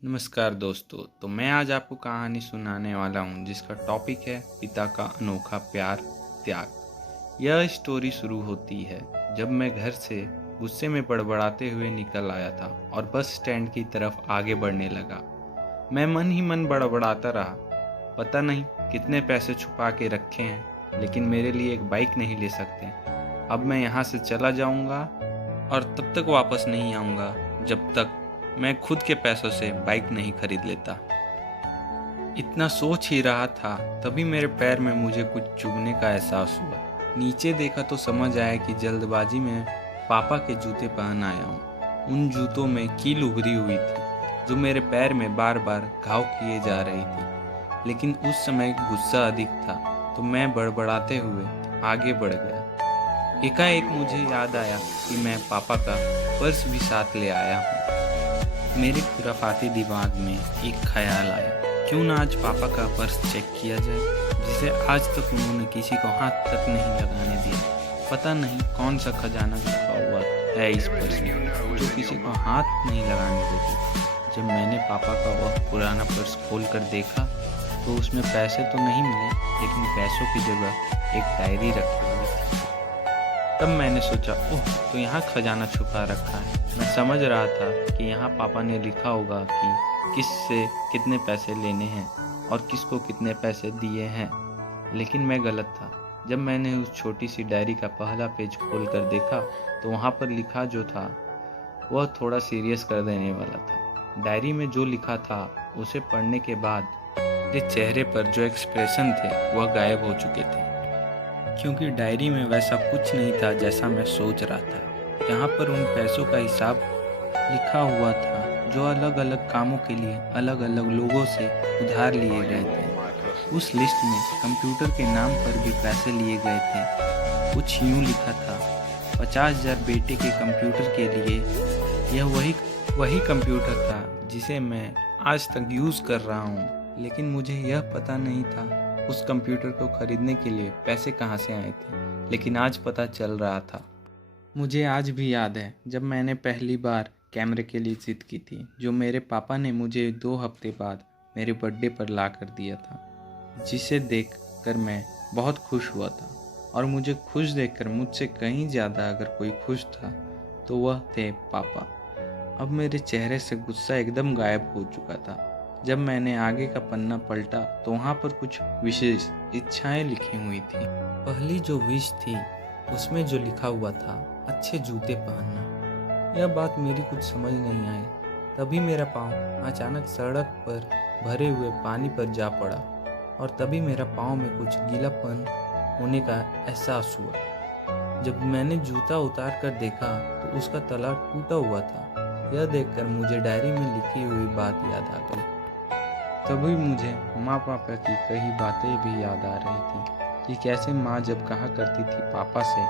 नमस्कार दोस्तों। तो मैं आज आपको कहानी सुनाने वाला हूँ जिसका टॉपिक है पिता का अनोखा प्यार, त्याग। यह स्टोरी शुरू होती है जब मैं घर से गुस्से में बड़बड़ाते हुए निकल आया था और बस स्टैंड की तरफ आगे बढ़ने लगा। मैं मन ही मन बड़बड़ाता रहा, पता नहीं कितने पैसे छुपा के रखे हैं लेकिन मेरे लिए एक बाइक नहीं ले सकते। अब मैं यहाँ से चला जाऊँगा और तब तक वापस नहीं आऊँगा जब तक मैं खुद के पैसों से बाइक नहीं खरीद लेता। इतना सोच ही रहा था तभी मेरे पैर में मुझे कुछ चुभने का एहसास हुआ। नीचे देखा तो समझ आया कि जल्दबाजी में पापा के जूते पहन आया हूँ। उन जूतों में कील उभरी हुई थी जो मेरे पैर में बार बार घाव किए जा रही थी। लेकिन उस समय गुस्सा अधिक था तो मैं बड़बड़ाते हुए आगे बढ़ गया। एकाएक मुझे याद आया कि मैं पापा का पर्स भी साथ ले आया हूँ। मेरे खुराफाती दिमाग में एक ख्याल आया, क्यों ना आज पापा का पर्स चेक किया जाए जिसे आज तक उन्होंने किसी को हाथ तक नहीं लगाने दिया। पता नहीं कौन सा खजाना छुपा हुआ है इस पर्स में जो किसी को हाथ नहीं लगाने देते। जब मैंने पापा का वह पुराना पर्स खोल कर देखा तो उसमें पैसे तो नहीं मिले लेकिन पैसों की जगह एक डायरी रखी हुई थी। तब मैंने सोचा, ओह, तो यहाँ खजाना छुपा रखा है। मैं समझ रहा था कि यहाँ पापा ने लिखा होगा कि किस से कितने पैसे लेने हैं और किसको कितने पैसे दिए हैं, लेकिन मैं गलत था। जब मैंने उस छोटी सी डायरी का पहला पेज खोल कर देखा तो वहाँ पर लिखा जो था वह थोड़ा सीरियस कर देने वाला था। डायरी में जो लिखा था उसे पढ़ने के बाद मेरे चेहरे पर जो एक्सप्रेशन थे वह गायब हो चुके थे, क्योंकि डायरी में वैसा कुछ नहीं था जैसा मैं सोच रहा था। जहाँ पर उन पैसों का हिसाब लिखा हुआ था जो अलग अलग कामों के लिए अलग अलग लोगों से उधार लिए गए थे। उस लिस्ट में कंप्यूटर के नाम पर भी पैसे लिए गए थे। कुछ यूँ लिखा था, 50,000 बेटे के कंप्यूटर के लिए। यह वही कंप्यूटर था जिसे मैं आज तक यूज़ कर रहा हूँ, लेकिन मुझे यह पता नहीं था उस कंप्यूटर को खरीदने के लिए पैसे कहाँ से आए थे। लेकिन आज पता चल रहा था। मुझे आज भी याद है जब मैंने पहली बार कैमरे के लिए जिद की थी जो मेरे पापा ने मुझे 2 हफ्ते बाद मेरे बर्थडे पर ला कर दिया था, जिसे देख कर मैं बहुत खुश हुआ था। और मुझे खुश देखकर मुझसे कहीं ज़्यादा अगर कोई खुश था तो वह थे पापा। अब मेरे चेहरे से गुस्सा एकदम गायब हो चुका था। जब मैंने आगे का पन्ना पलटा तो वहाँ पर कुछ विशेष इच्छाएं लिखी हुई थी। पहली जो विश थी उसमें जो लिखा हुआ था, अच्छे जूते पहनना। यह बात मेरी कुछ समझ नहीं आई। तभी मेरा पाँव अचानक सड़क पर भरे हुए पानी पर जा पड़ा और तभी मेरा पाँव में कुछ गीलापन होने का एहसास हुआ। जब मैंने जूता उतार कर देखा तो उसका तला टूटा हुआ था। यह देखकर मुझे डायरी में लिखी हुई बात याद आ गई। तभी मुझे माँ पापा की कई बातें भी याद आ रही थी कि कैसे माँ जब कहा करती थी पापा से,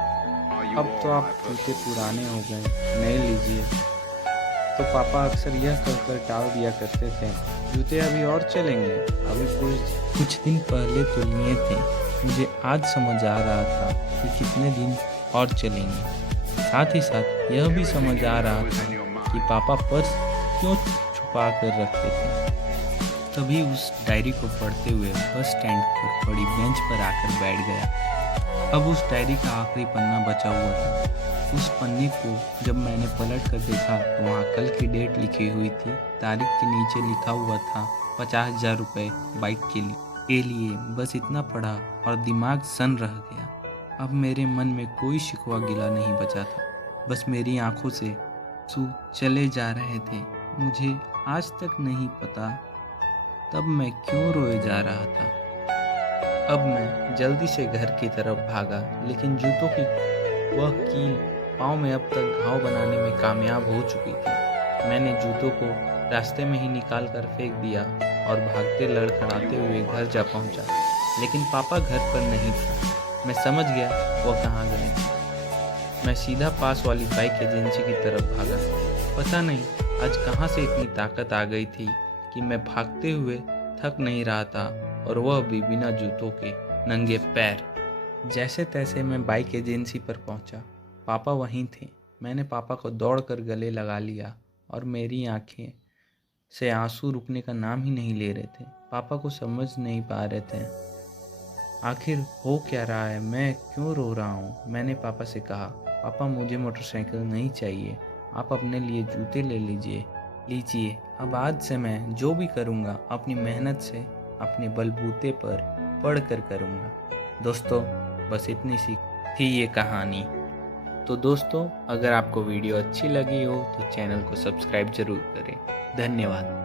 अब तो आप जूते पुराने हो गए, नए लीजिए, तो पापा अक्सर यह कहकर टाल दिया करते थे, जूते अभी और चलेंगे, अभी कुछ दिन पहले तो लिए थे। मुझे आज समझ आ रहा था कि कितने दिन और चलेंगे। साथ ही साथ यह भी समझ आ रहा था कि पापा पर्स क्यों छुपा कर रखते थे। तभी उस डायरी को पढ़ते हुए बस स्टैंड पर पड़ी बेंच पर आकर बैठ गया। अब उस डायरी का आखिरी पन्ना बचा हुआ था। उस पन्ने को जब मैंने पलट कर देखा तो वहाँ कल की डेट लिखी हुई थी। तारीख के नीचे लिखा हुआ था 50,000 रुपये बाइक के लिए। बस इतना पढ़ा और दिमाग सन रह गया। अब मेरे मन में कोई शिकवा गिला नहीं बचा था, बस मेरी आंखों से आंसू चले जा रहे थे। मुझे आज तक नहीं पता तब मैं क्यों रोए जा रहा था। अब मैं जल्दी से घर की तरफ भागा, लेकिन जूतों की वह कील पाँव में अब तक घाव बनाने में कामयाब हो चुकी थी। मैंने जूतों को रास्ते में ही निकाल कर फेंक दिया और भागते लड़खड़ाते हुए घर जा पहुंचा। लेकिन पापा घर पर नहीं थे। मैं समझ गया वह कहाँ गए। मैं सीधा पास वाली बाइक एजेंसी की तरफ भागा। पता नहीं आज कहाँ से इतनी ताकत आ गई थी कि मैं भागते हुए थक नहीं रहा था और वह भी बिना जूतों के, नंगे पैर। जैसे तैसे मैं बाइक एजेंसी पर पहुंचा। पापा वहीं थे। मैंने पापा को दौड़कर गले लगा लिया और मेरी आंखें से आंसू रुकने का नाम ही नहीं ले रहे थे। पापा को समझ नहीं पा रहे थे आखिर हो क्या रहा है, मैं क्यों रो रहा हूँ। मैंने पापा से कहा, पापा मुझे मोटरसाइकिल नहीं चाहिए, आप अपने लिए जूते ले लीजिए। अब आज से मैं जो भी करूँगा अपनी मेहनत से अपने बलबूते पर पढ़ कर करूँगा। दोस्तों, बस इतनी सी थी ये कहानी। तो दोस्तों, अगर आपको वीडियो अच्छी लगी हो तो चैनल को सब्सक्राइब ज़रूर करें। धन्यवाद।